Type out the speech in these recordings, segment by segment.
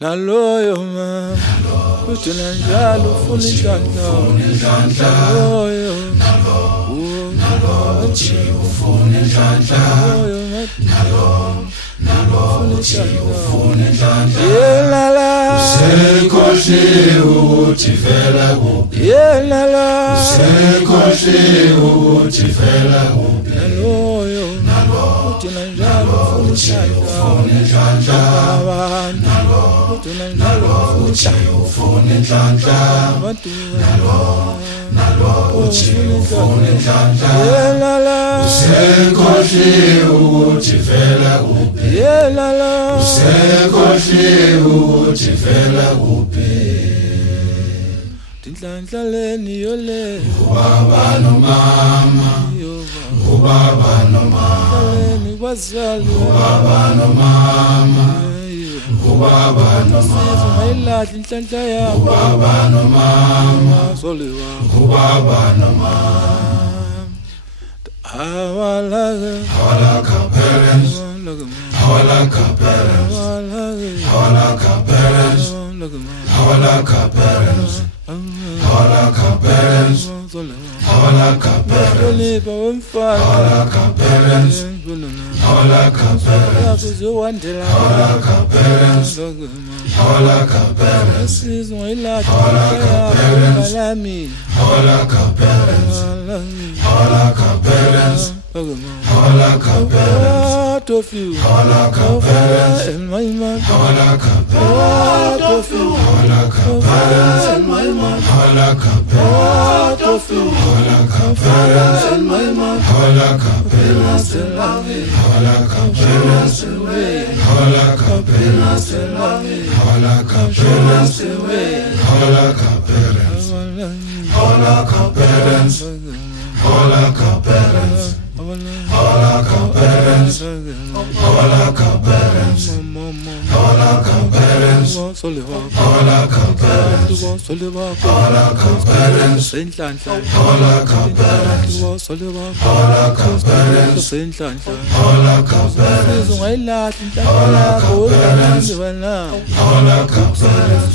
naloyo mama uthina njalo ufuna inhlanhla naloyo ufuna inhlanhla ufuna inhlanhla yelala usekhohliwe ukuthi vela kuphi yelala usekhohliwe ukuthi vela kuphi naloyo uthina njalo ufuna inhlanhla abantu uthina njalo ufuna inhlanhla abantu ufuna inhlanhla yelala usekhohliwe ukuthi vela kuphi yelala usekhohliwe ukuthi vela kuphi inhlanhlaleni yole ubaba nomama ubaba nomama bazali ubaba nomama ubaba nomama mayilahla inhlanhla yakho ubaba nomama soliwa ubaba nomama awalaka parents awalaka parents awalaka parents awalaka parents awalaka parents awalaka parents awalaka parents awalaka parents awalaka parents awalaka parents awalaka parents awalaka parents awalaka parents part of you awalaka parents and my mom awalaka part of you awalaka parents and my mom awalaka part of you awalaka parents and my mom awalaka parents awalaka parents awalaka parents awalaka parents awalaka parents awalaka parents awalaka parents awalaka parents awalaka parents awalaka parents awalaka parents awalaka parents inhlanhla awalaka parents awalaka parents awalaka parents ungayilahla inhlanhla yakho uzazi wena awalaka parents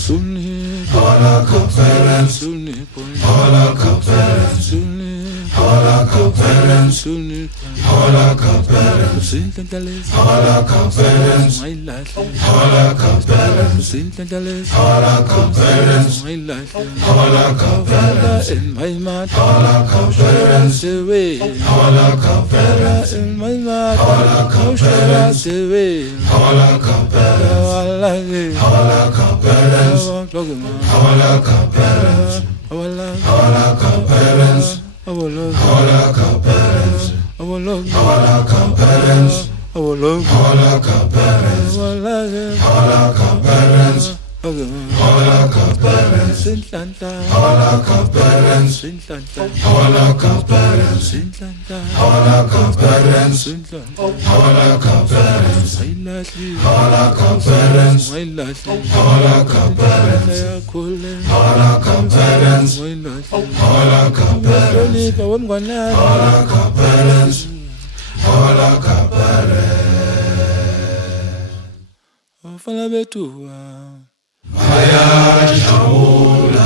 awalaka parents awalaka parents awalaka parents awalaka parents awalaka parents awalaka parents awalaka parents awalaka parents in my mouth awalaka parents away awalaka parents in my mouth awalaka parents away awalaka parents awalaka parents awalaka parents awalaka parents awalaka parents awalaka parents awalaka parents awalaka parents awalaka parents awalaka parents awalaka parents awalaka parents awalaka parents awalaka parents awalaka parents awalaka parents awalaka parents awalaka parents awalaka parents Fala betu ayajabula